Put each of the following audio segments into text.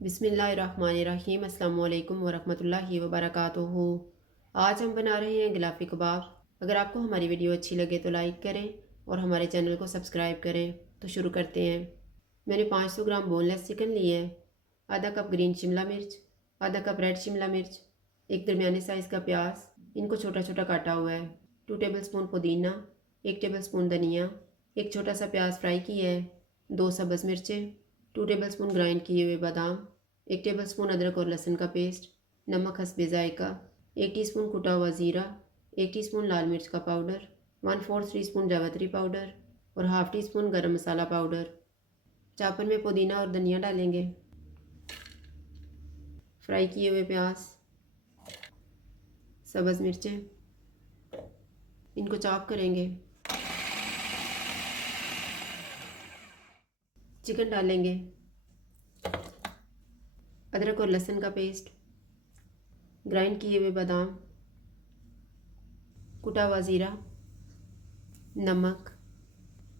बिस्मिल्लाहिर्रहमानिर्रहीम अस्सलाम वालेकुम वरहमतुल्लाहि वबरकातुहू। आज हम बना रहे हैं गिलाफ़ी कबाब। अगर आपको हमारी वीडियो अच्छी लगे तो लाइक करें और हमारे चैनल को सब्सक्राइब करें। तो शुरू करते हैं। मैंने 500 ग्राम बोनलेस चिकन लिए है, आधा कप ग्रीन शिमला मिर्च, आधा कप रेड शिमला मिर्च, एक दरमियाने साइज़ का प्याज, इनको छोटा छोटा काटा हुआ है, 2 टेबलस्पून पुदीना, 1 टेबलस्पून धनिया, एक छोटा सा प्याज फ्राई किया है, 2 सब्ज़ मिर्चें, 2 टेबलस्पून ग्राइंड किए हुए बादाम, 1 टेबलस्पून अदरक और लहसुन का पेस्ट, नमक हस्बे जायका, 1 टीस्पून कुटा हुआ ज़ीरा, 1 टीस्पून लाल मिर्च का पाउडर, 1/4 टीस्पून जावित्री पाउडर और हाफ़ टी स्पून गरम मसाला पाउडर। चापर में पुदीना और धनिया डालेंगे। फ्राई किए हुए प्याज, सब्ज़ मिर्चें, इनको चॉप करेंगे। चिकन डालेंगे, अदरक और लहसुन का पेस्ट, ग्राइंड किए हुए बादाम, कुटा हुआ ज़ीरा, नमक,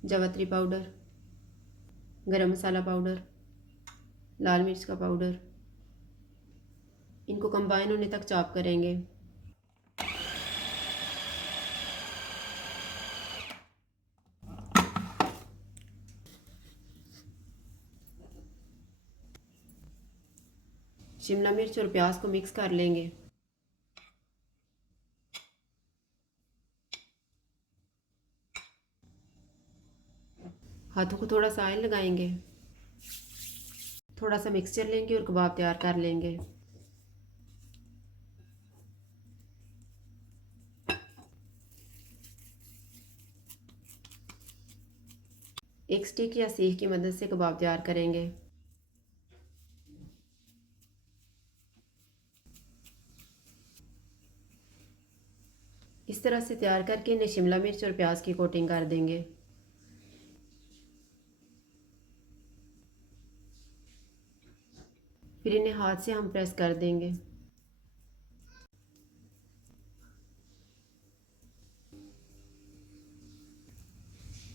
जावित्री पाउडर, गरम मसाला पाउडर, लाल मिर्च का पाउडर, इनको कंबाइन होने तक चॉप करेंगे। शिमला मिर्च और प्याज को मिक्स कर लेंगे। हाथों को थोड़ा सा ऑयल लगाएंगे, थोड़ा सा मिक्सचर लेंगे और कबाब तैयार कर लेंगे। एक स्टिक या सीख की मदद से कबाब तैयार करेंगे। इस तरह से तैयार करके इन्हें शिमला मिर्च और प्याज की कोटिंग कर देंगे। फिर इन्हें हाथ से हम प्रेस कर देंगे।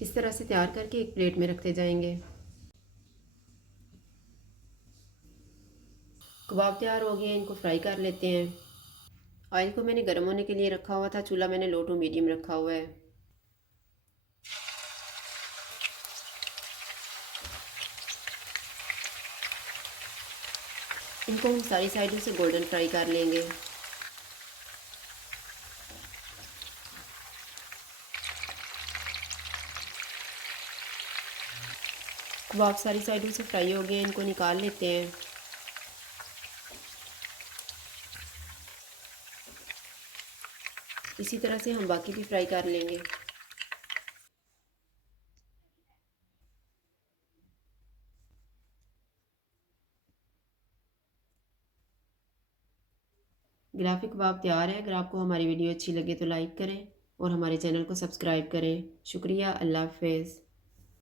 इस तरह से तैयार करके एक प्लेट में रखते जाएंगे। कबाब तैयार हो गए, इनको फ्राई कर लेते हैं। ऑयल को मैंने गर्म होने के लिए रखा हुआ था, चूल्हा मैंने लो टू मीडियम रखा हुआ है। इनको हम सारी साइडों से गोल्डन फ्राई कर लेंगे। कबाब सारी साइडों से फ्राई हो गए, इनको निकाल लेते हैं। इसी तरह से हम बाकी भी फ्राई कर लेंगे। गिलाफ़ी कबाब तैयार है। अगर आपको हमारी वीडियो अच्छी लगे तो लाइक करें और हमारे चैनल को सब्सक्राइब करें। शुक्रिया। अल्लाह हाफ़िज़।